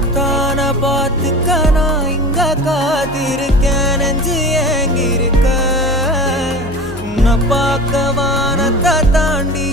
உன்னத்தான பார்த்துக்க நான் இங்க காத்திருக்கேன் நெஞ்சு ஏங்கிருக்க உன்னை பார்க்க வானத்தை தாண்டி